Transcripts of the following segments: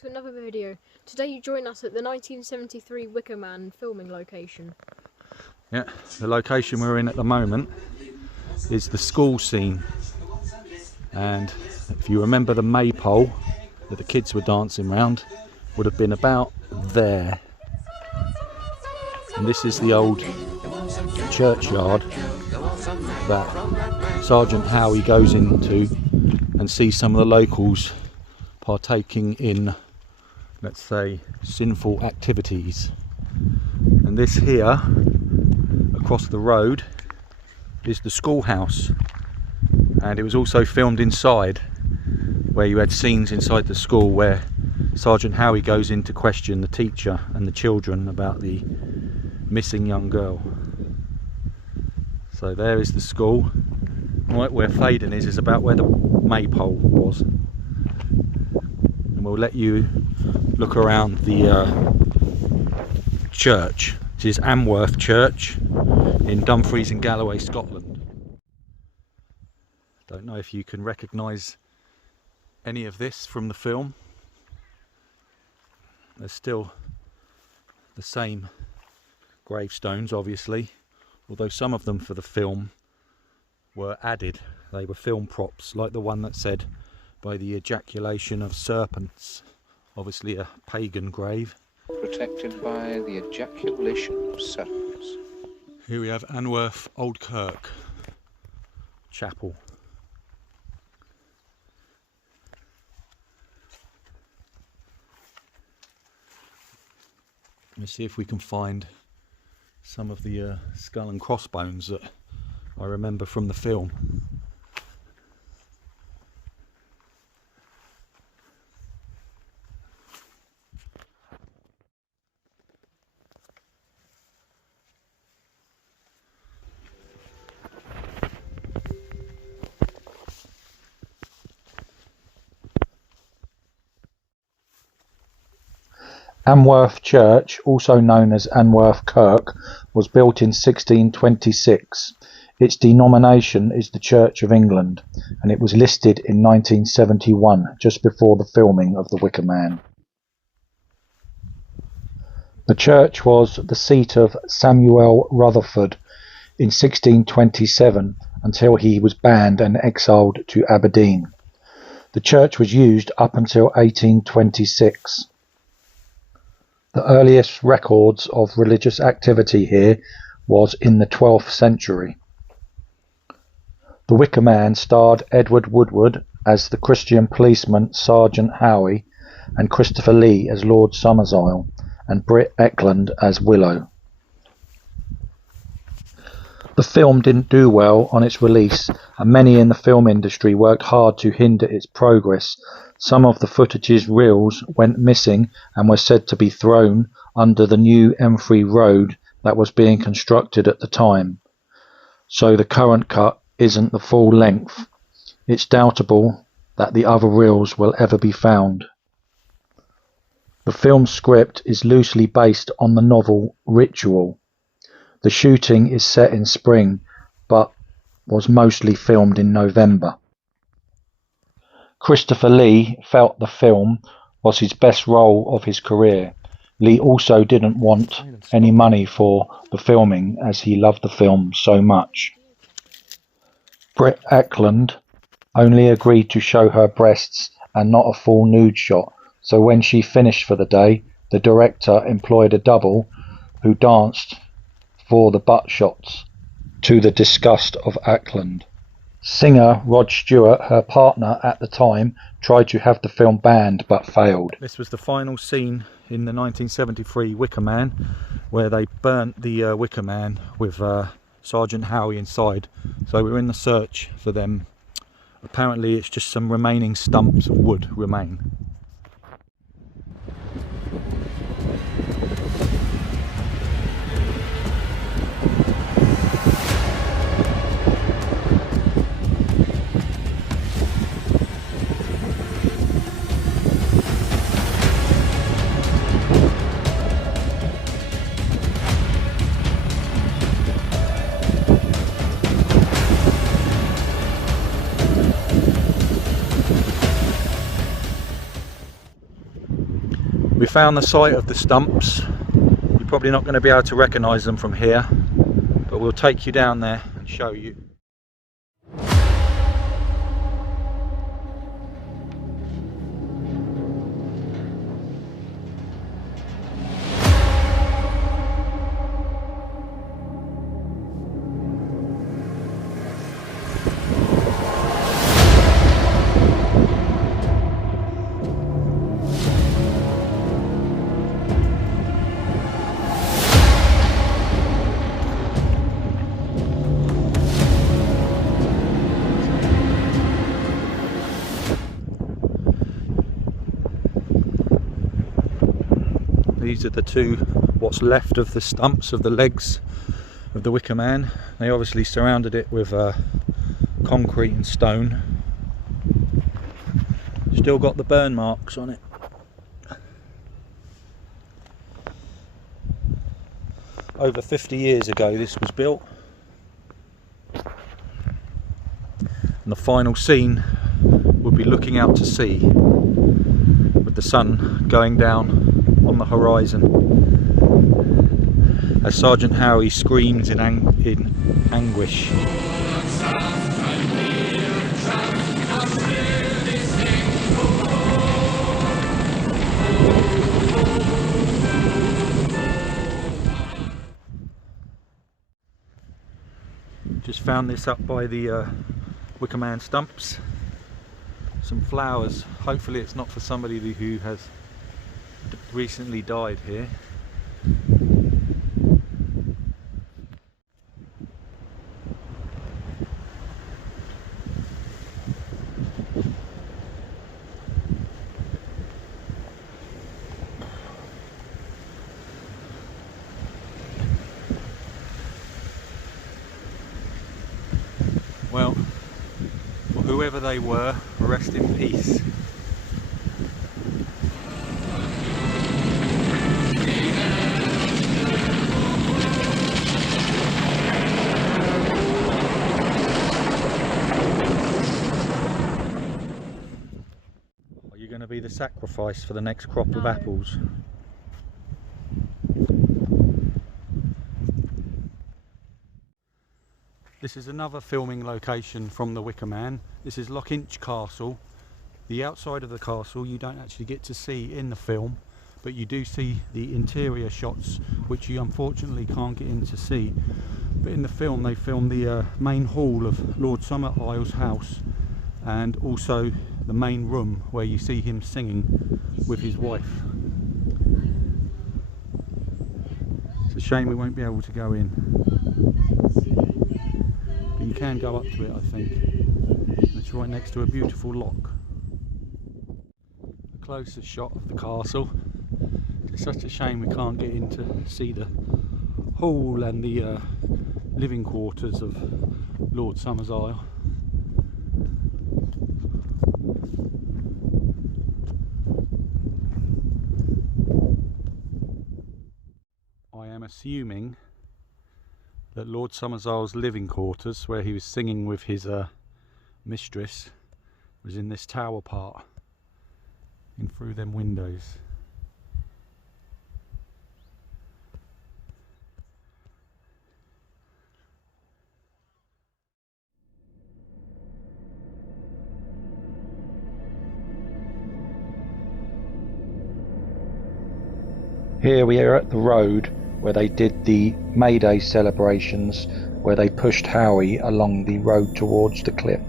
to another video. Today you join us at the 1973 Wicker Man filming location. Yeah, the location we're in at the moment is the school scene, and if you remember, the maypole that the kids were dancing around would have been about there. And this is the old churchyard that Sergeant Howie goes into and sees some of the locals partaking in, let's say, sinful activities. And this here, across the road, is the schoolhouse, and it was also filmed inside, where you had scenes inside the school where Sergeant Howie goes in to question the teacher and the children about the missing young girl. So there is the school. Right where Faden is about where the maypole was, and we'll let you look around the church. This is Amworth Church in Dumfries in Galloway, Scotland. Don't know if you can recognise any of this from the film. There's still the same gravestones, obviously, although some of them for the film were added. They were film props, like the one that said, "By the ejaculation of serpents," obviously a pagan grave. Protected by the ejaculation of serpents. Here we have Anworth Old Kirk Chapel. Let's see if we can find some of the skull and crossbones that I remember from the film. Amworth Church, also known as Anworth Kirk, was built in 1626. Its denomination is the Church of England, and it was listed in 1971, just before the filming of The Wicker Man. The church was the seat of Samuel Rutherford in 1627 until he was banned and exiled to Aberdeen. The church was used up until 1826. The earliest records of religious activity here was in the 12th century. The Wicker Man starred Edward Woodward as the Christian policeman Sergeant Howie, and Christopher Lee as Lord Summerisle, and Britt Ekland as Willow. The film didn't do well on its release, and many in the film industry worked hard to hinder its progress. Some of the footage's reels went missing and were said to be thrown under the new M3 road that was being constructed at the time. So the current cut isn't the full length. It's doubtable that the other reels will ever be found. The film script is loosely based on the novel Ritual. The shooting is set in spring, but was mostly filmed in November. Christopher Lee felt the film was his best role of his career. Lee also didn't want any money for the filming as he loved the film so much. Britt Ekland only agreed to show her breasts and not a full nude shot, so when she finished for the day, the director employed a double who danced for the butt shots, to the disgust of Ekland. Singer Rod Stewart, her partner at the time, tried to have the film banned but failed. This was the final scene in the 1973 Wicker Man, where they burnt the Wicker Man with Sergeant Howie inside. So we're in the search for them. Apparently it's just some remaining stumps of wood remain. found the site of the stumps. You're probably not going to be able to recognise them from here, but we'll take you down there and show you. These are the two, what's left of the stumps of the legs of the Wicker Man. They obviously surrounded it with concrete and stone. Still got the burn marks on it. Over 50 years ago this was built. And the final scene would be looking out to sea with the sun going down on the horizon as Sergeant Howie screams in anguish. Just found this up by the Wicker Man stumps. Some flowers. Hopefully it's not for somebody who has recently died here. Well, for whoever they were, rest in peace. Are you going to be the sacrifice for the next crop of apples? This is another filming location from the Wicker Man. This is Lockhinch Castle. The outside of the castle you don't actually get to see in the film, but you do see the interior shots, which you unfortunately can't get in to see. But in the film they filmed the main hall of Lord Summerisle's house, and also the main room where you see him singing with his wife. It's a shame we won't be able to go in. You can go up to it, I think. It's right next to a beautiful lock. The closest shot of the castle. It's such a shame we can't get in to see the hall and the living quarters of Lord Summerisle. I am assuming that Lord Summerisle's living quarters, where he was singing with his mistress, was in this tower part, in through them windows. Here we are at the road where they did the May Day celebrations, where they pushed Howie along the road towards the cliff.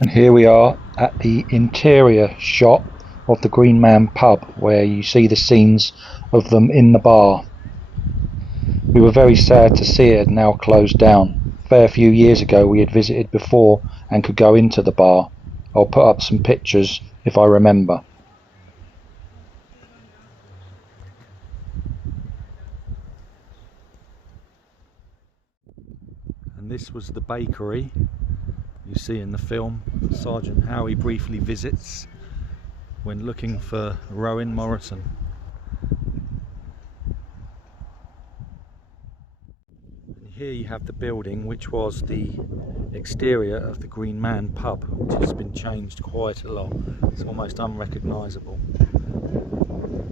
And here we are at the interior shot of the Green Man pub, where you see the scenes of them in the bar. We were very sad to see it now closed down. fair few years ago we had visited before and could go into the bar. I'll put up some pictures if I remember. And this was the bakery you see in the film Sergeant Howie briefly visits when looking for Rowan Morrison. And here you have the building which was the exterior of the Green Man pub, which has been changed quite a lot. It's almost unrecognisable.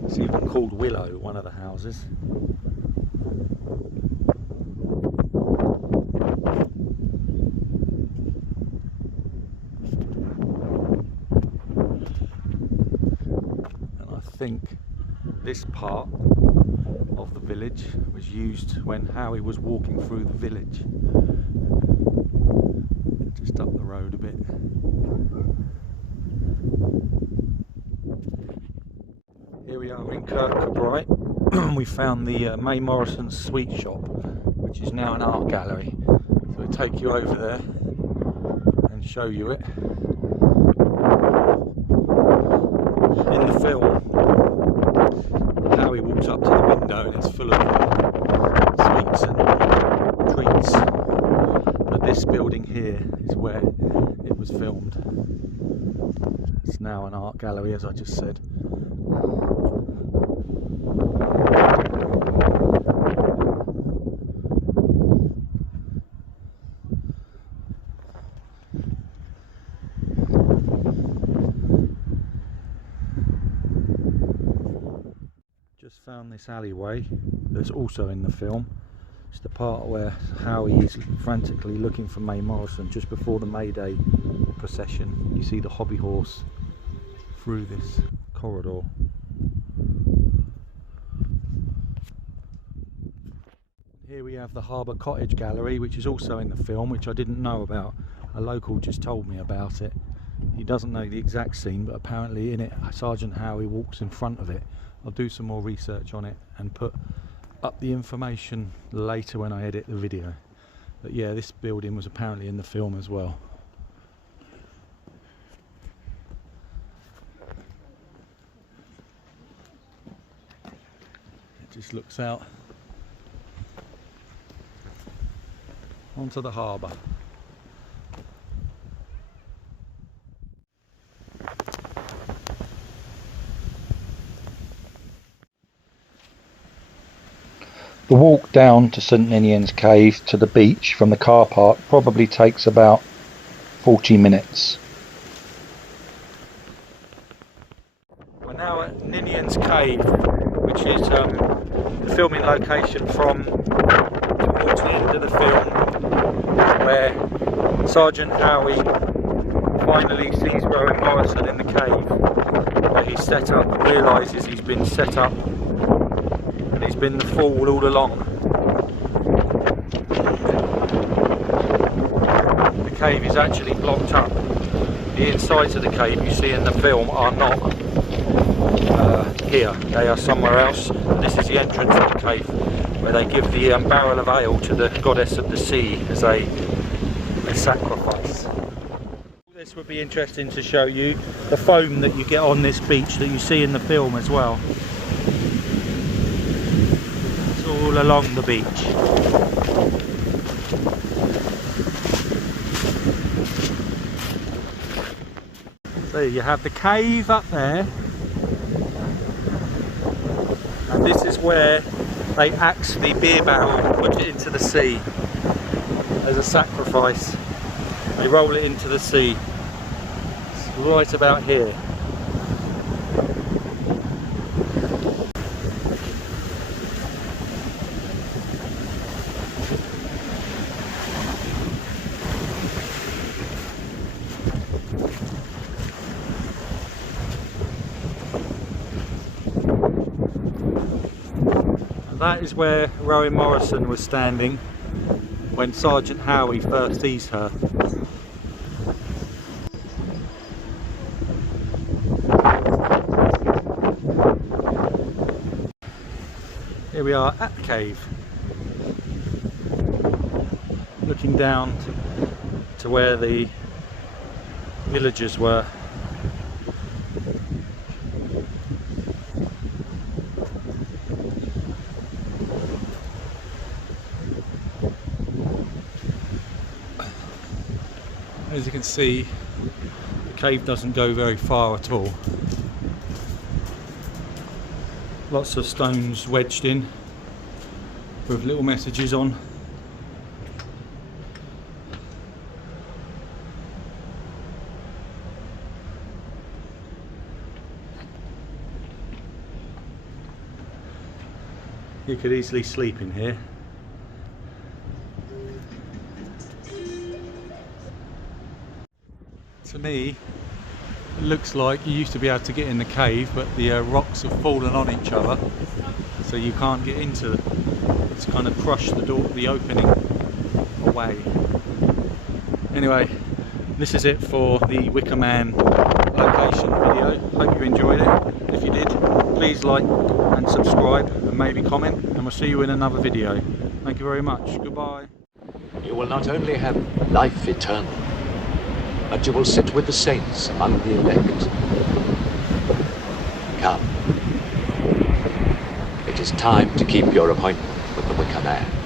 It's even called Willow, one of the houses. And I think this part of the village was used when Howie was walking through the village. Just up the road a bit. Here we are in Kirkcudbright. We found the May Morrison's sweet shop, which is now an art gallery. So we'll take you over there and show you it. In the film, Howie walks up to the window and it's full of sweets and treats. But this building here is where it was filmed. It's now an art gallery, as I just said. Just found this alleyway that's also in the film. It's the part where Howie is frantically looking for May Morrison just before the May Day procession. You see the hobby horse through this corridor. Here we have the Harbour Cottage Gallery, which is also in the film, which I didn't know about. A local just told me about it. He doesn't know the exact scene, but apparently in it Sergeant Howie walks in front of it. I'll do some more research on it and put up the information later when I edit the video. But yeah, this building was apparently in the film as well. It just looks out onto the harbour. The walk down to St Ninian's cave to the beach from the car park probably takes about 40 minutes. We're now at Ninian's cave, which is the filming location from towards the end of the film, where Sergeant Howie finally sees Rowan Morrison in the cave, where he's set up, realises he's been set up, and he's been the fool all along. The cave is actually blocked up. The insides of the cave you see in the film are not here, they are somewhere else. And this is the entrance of the cave, where they give the barrel of ale to the goddess of the sea as a sacrifice. This would be interesting to show you, the foam that you get on this beach that you see in the film as well. It's all along the beach. So you have the cave up there, and this is where they axe the beer barrel and put it into the sea as a sacrifice. They roll it into the sea. It's right about here. That is where Rowan Morrison was standing when Sergeant Howie first sees her. Here we are at the cave. Look looking down to where the villagers were. As you can see, the cave doesn't go very far at all. Lots of stones wedged in with little messages on. You could easily sleep in here. To me, it looks like you used to be able to get in the cave, but the rocks have fallen on each other, so you can't get into it. It's kind of crushed the door, the opening away. Anyway, this is it for the Wicker Man location video. Hope you enjoyed it. If you did, please like and subscribe and maybe comment, and we'll see you in another video. Thank you very much. Goodbye. You will not only have life eternal, but you will sit with the saints among the elect. Come. It is time to keep your appointment with the Wicker Man.